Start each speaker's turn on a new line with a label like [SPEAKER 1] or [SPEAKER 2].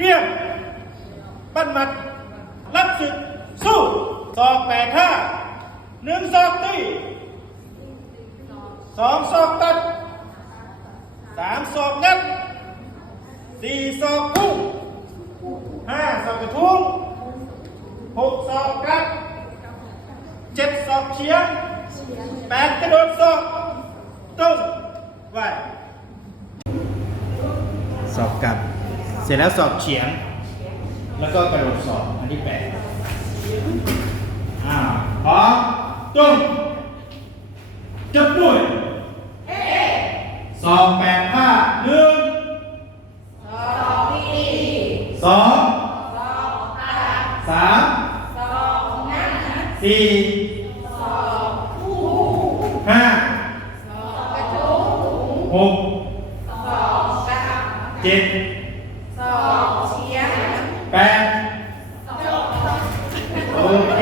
[SPEAKER 1] เรียมปั้นหมัด รับศึก สู้ศอกแปดห้าหนึ่งศอกตีสองศอกตัดสามศอกงัดสี่ศอกพุ่งห้าศอกกระทุ้งหกศอกกัดเจ็ดศอกเฉียงแปดกระโดดศอกต้มไหวศอกกลับ ร็จแล้วศอกเฉียง แล้วก็กระโดดศอกอันที่แปดอ่าพร้อมต้มจับด้วยสองแปดห้าหนึ่งสองสามสี่ห้าหกเจ็ด แปดโอเค